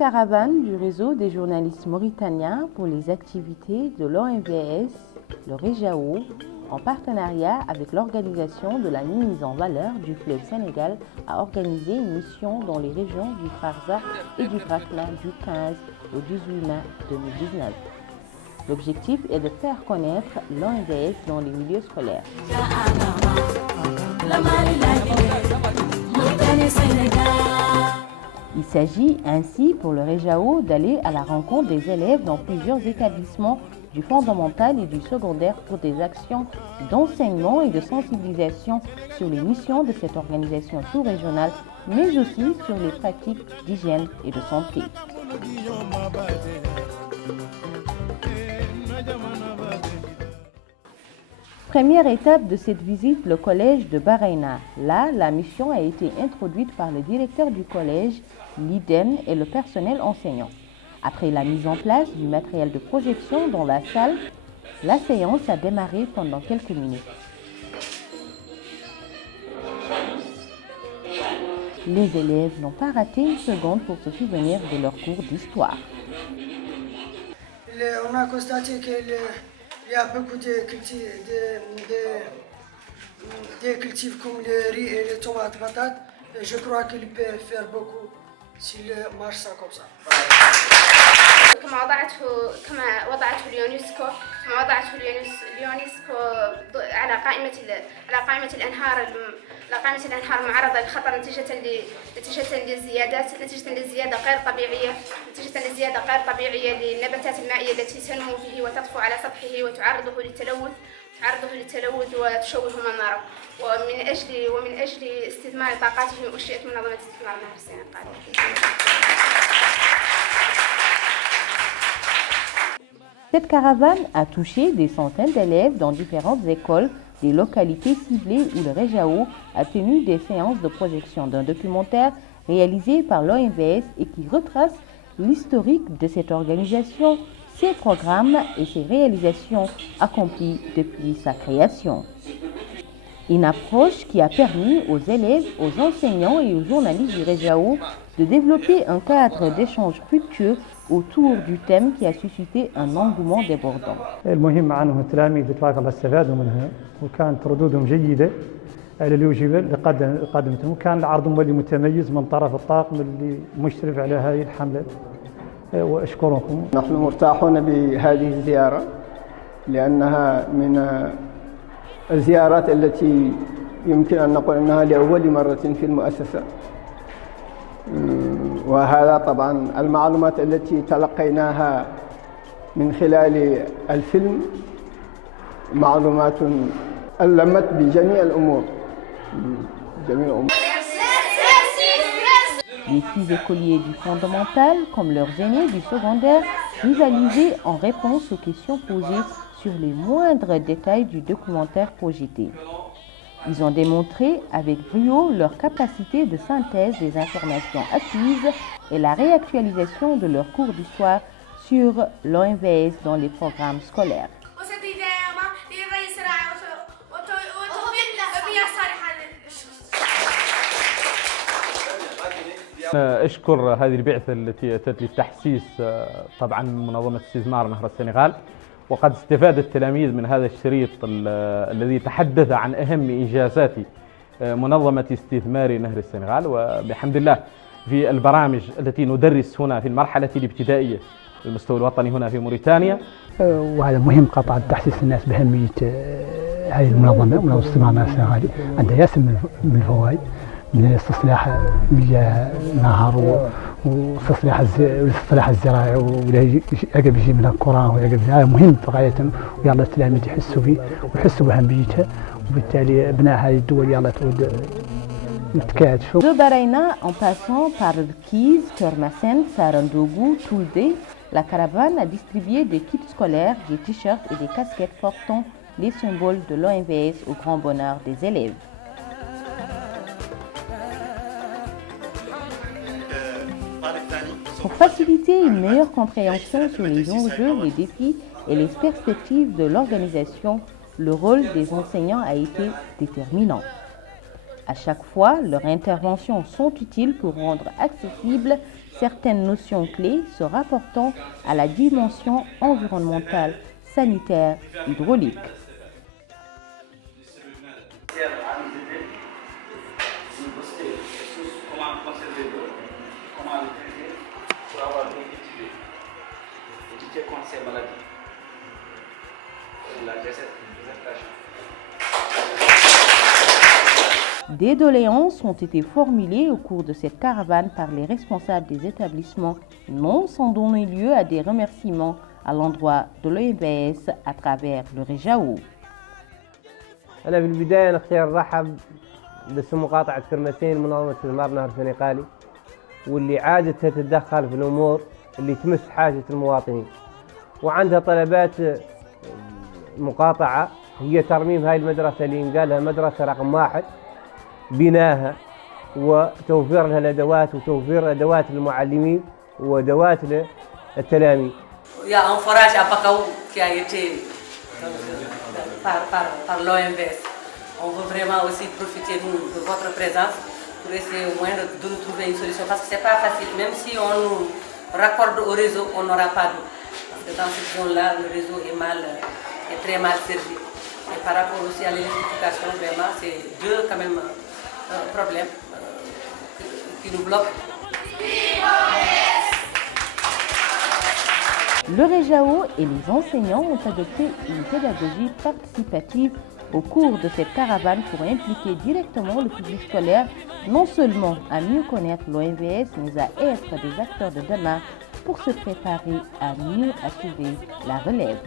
caravane du réseau des journalistes mauritaniens pour les activités de l'OMVS, le REJAO, en partenariat avec l'organisation de la mise en valeur du fleuve Sénégal, a organisé une mission dans les régions du Farza et du Craquelin du 15 au 18 mai 2019. L'objectif est de faire connaître l'OMVS dans les milieux scolaires. Il s'agit ainsi pour le REJAO d'aller à la rencontre des élèves dans plusieurs établissements du fondamental et du secondaire pour des actions d'enseignement et de sensibilisation sur les missions de cette organisation sous-régionale, mais aussi sur les pratiques d'hygiène et de santé. Première étape de cette visite, le collège de Baraina. Là, la mission a été introduite par le directeur du collège, l'IDEM et le personnel enseignant. Après la mise en place du matériel de projection dans la salle, la séance a démarré pendant quelques minutes. Les élèves n'ont pas raté une seconde pour se souvenir de leur cours d'histoire. On a constaté qu'il y a beaucoup de cultifs comme le riz et les tomates patates. Et je crois qu'il peut faire beaucoup s'il marche ça comme ça. كما وضعته اليونسكو على قائمة الأنهار المعرضة للخطر نتيجة لزيادة غير طبيعية للنباتات المائية التي تنمو فيه وتطفو على سطحه وتعرضه للتلوث وتشوه مناره ومن أجل استثمار طاقاتهم أنشئت منظمة استثمار نهر السنغال. Cette caravane a touché des centaines d'élèves dans différentes écoles des localités ciblées où le REJAO a tenu des séances de projection d'un documentaire réalisé par l'OMVS et qui retrace l'historique de cette organisation, ses programmes et ses réalisations accomplies depuis sa création. Une approche qui a permis aux élèves, aux enseignants et aux journalistes du REJAO de développer un cadre d'échange fructueux autour du thème qui a suscité un engouement débordant. المهم عنه التلاميذ تبارك الله استفادوا منها وكانت ردودهم جيدة على اللي وجب قدمتهم، وكان العرض اللي متميز من طرف الطاقم اللي مشرف على هذه الحملة وأشكركم. نحن مرتاحون بهذه الزيارة لأنها من الزيارات التي يمكن أن نقول أنها لأول مرة في المؤسسة، وهذا طبعا المعلومات التي تلقيناها من خلال الفيلم معلومات ألمت بجميع الأمور. Les 6 écoliers du fondamental, comme leurs aînés du secondaire, rivalisaient en réponse aux questions posées sur les moindres détails du documentaire projeté. Ils ont démontré avec brio leur capacité de synthèse des informations acquises et la réactualisation de leurs cours d'histoire sur l'OMVS dans les programmes scolaires. أشكر هذه البعثة التي أتت للتحسيس طبعا من منظمة استثمار نهر السنغال، وقد استفاد التلاميذ من هذا الشريط الذي تحدث عن أهم إنجازات منظمة استثمار نهر السنغال، وبحمد الله في البرامج التي ندرس هنا في المرحلة الابتدائية المستوى الوطني هنا في موريتانيا. وهذا مهم قطعا تحسيس الناس بأهمية هذه المنظمة، منظمة استثمار نهر السنغال عندها ياسر من الفوائد، من استصلاح مياه نهر واستصلاح الزراعي، ويعقب يجي منها القرى ويعقب هذا مهم غاية، ويلا التلاميذ يحسوا فيه ويحسوا بأهميتها، وبالتالي أبناء هذه الدول يلا تعود نتكاتفوا. De Baraina en passant par Kiz, Kermassen, Sarandougou, Toulde, la caravane a distribué des kits scolaires, des t-shirts et des casquettes portant les symboles de l'OMVS au grand bonheur des élèves. Pour faciliter une meilleure compréhension sur les enjeux, les défis et les perspectives de l'organisation, le rôle des enseignants a été déterminant. À chaque fois, leurs interventions sont utiles pour rendre accessibles certaines notions clés se rapportant à la dimension environnementale, sanitaire, hydraulique. Des doléances ont été formulées au cours de cette caravane par les responsables des établissements, non sans donner lieu à des remerciements à l'endroit de l'OMVS à travers le REJAO. أنا في البداية نختار نرحب باسم مقاطعة كرمسين منظمة استثمار نهر السنغالي واللي عادت تتدخل في الأمور اللي تمس حاجة المواطنين وعندها طلبات مقاطعة هي ترميم هاي المدرسة اللي ينقال لها مدرسة رقم 1 بناها وتوفير لها الأدوات وتوفير أدوات للمعلمين وأدوات للتلاميذ. Il y a un forage à Bakau qui a été par l'OMVS. On veut vraiment aussi profiter de votre présence pour essayer au moins de nous trouver une solution parce que c'est pas facile. Même si on nous raccorde au réseau, on n'aura pas d'eau. Parce que dans cette zone-là, le réseau est très mal servi. Et par rapport aussi à l'électrification, vraiment, c'est deux quand même problèmes qui nous bloquent. Le REJAO et les enseignants ont adopté une pédagogie participative au cours de cette caravane pour impliquer directement le public scolaire, non seulement à mieux connaître l'OMVS, mais à être des acteurs de demain pour se préparer à mieux assurer la relève.